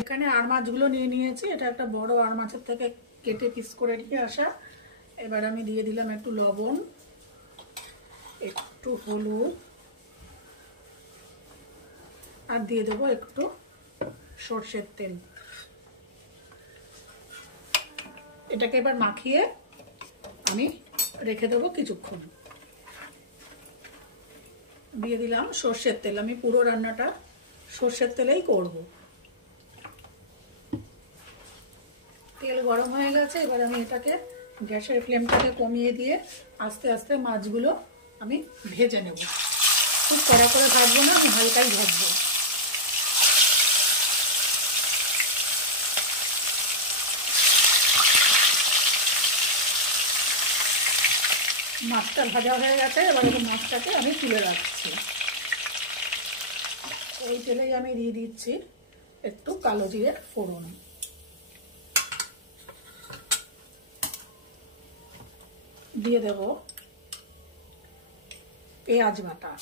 এখানে আর মাছগুলো নিয়ে নিয়েছি, এটা একটা বড় আর মাছের থেকে কেটে পিস করে নিয়ে আসা। এবার আমি দিয়ে দিলাম একটু লবণ, একটু হলুদ, আর দিয়ে দেবো একটু সরষের তেল। এটাকে এবার মাখিয়ে আমি রেখে দেবো কিছুক্ষণ। দিয়ে দিলাম সরষের তেল, আমি পুরো রান্নাটা সরষের তেলেই করব। তেল গরম হয়ে গেছে, এবার আমি এটাকে গ্যাসের ফ্লেমটাকে কমিয়ে দিয়ে আস্তে আস্তে মাছগুলো আমি ভেজে নেব। খুব কড়া করে ভাজবো না, আমি হালকাই ভাজবো। মাছটা ভাজা হয়ে গেছে, এবার এই মাছটাকে আমি তুলে রাখছি। ওই তেলেই আমি দিয়ে দিচ্ছি একটু কালো জিরের ফোড়ন, দিয়ে দেব পেঁয়াজ বাটা,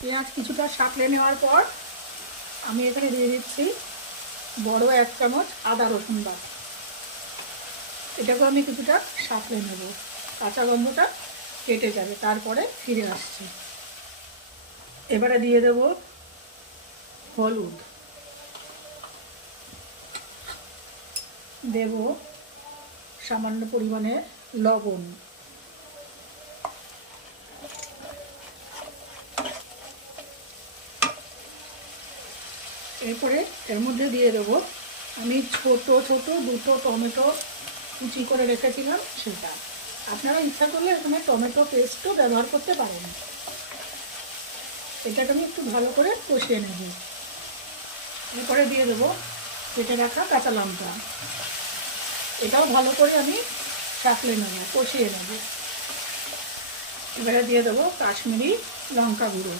পেঁয়াজ কিছুটা সাঁতলে নেওয়ার পর আমি এখানে দিয়ে দিচ্ছি বড় 1 চামচ আদা রসুন বাটা। এটাকে আমি কিছুটা সাঁতলে নেব, কাঁচা গন্ধটা কেটে যাবে, তারপরে ফিরে আসছি। এবারে দিয়ে দেব হলুদ, দেব সামান্য পরিমাণে লবণ, এরপরে এর মধ্যে দিয়ে দেব আমি ছোট ছোট 2টো টমেটো কুচি করে রেখেছিলাম সেটা। আপনারা ইচ্ছা করলে এখানে টমেটো পেস্টও ব্যবহার করতে পারেন। এটাকে আমি একটু ভালো করে কষিয়ে নেব। এরপরে দিয়ে দেবো কেটে রাখা কাঁচা লঙ্কা, এটাও ভালো করে আমি সাঁতলে নেব, কষিয়ে নেব। এবারে দিয়ে দেবো কাশ্মীরি লঙ্কা গুঁড়ো,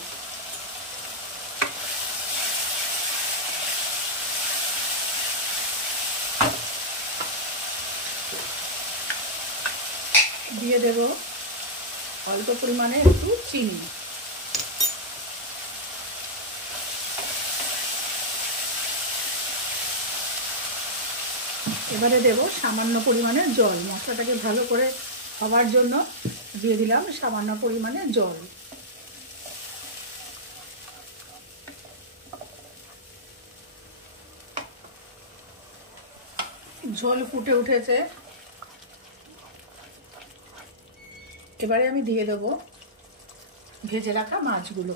দিয়ে দেব অল্প পরিমাণে একটু চিনি, এবারে দেব সামান্য পরিমাণে জল। মশলাটাকে ভালো করে হওয়ার জন্য দিয়ে দিলাম সামান্য পরিমাণে জল। ঝোল ফুটে উঠেছে, এবারে আমি দিয়ে দেব ভেজে রাখা মাছগুলো।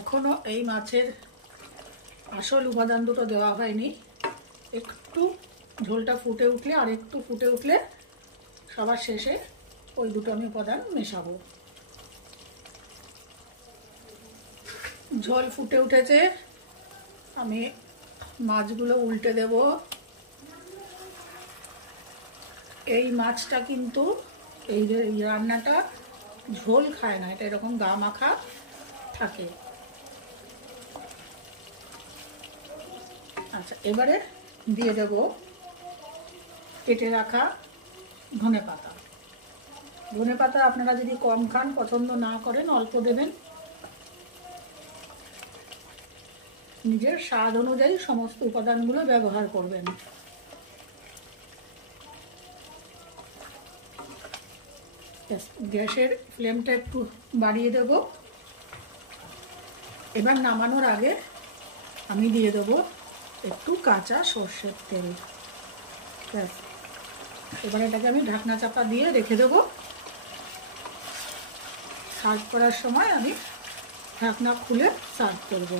এখনো এই মাছের আসল উপাদান দুটো দেওয়া হয়নি, একটু ঝোলটা ফুটে উঠলে আর একটু ফুটে উঠলে সবার শেষে ওই দুটো আমি উপাদান মেশাবো। ঝোল ফুটে উঠেছে, আমি মাছগুলো উল্টে দেব। এই মাছটা কিন্তু এই রান্নাটা ঝোল খায় না, এটা এরকম গা মাখা থাকে। আচ্ছা, এবারে দিয়ে দেব কেটে রাখা ধনেপাতা। ধনেপাতা আপনারা যদি কম খান, পছন্দ না করেন, অল্প দেবেন। নিজের স্বাদ অনুযায়ী সমস্ত উপাদানগুলো ব্যবহার করবেন। গ্যাসের ফ্লেমটা একটু বাড়িয়ে দেব। এবার নামানোর আগে আমি দিয়ে দেবো একটু কাঁচা সর্ষের তেল। ব্যাস, এবার এটাকে আমি ঢাকনা চাপা দিয়ে রেখে দেবো। সার্ভ করার সময় আমি ঢাকনা খুলে সার্ভ করবো।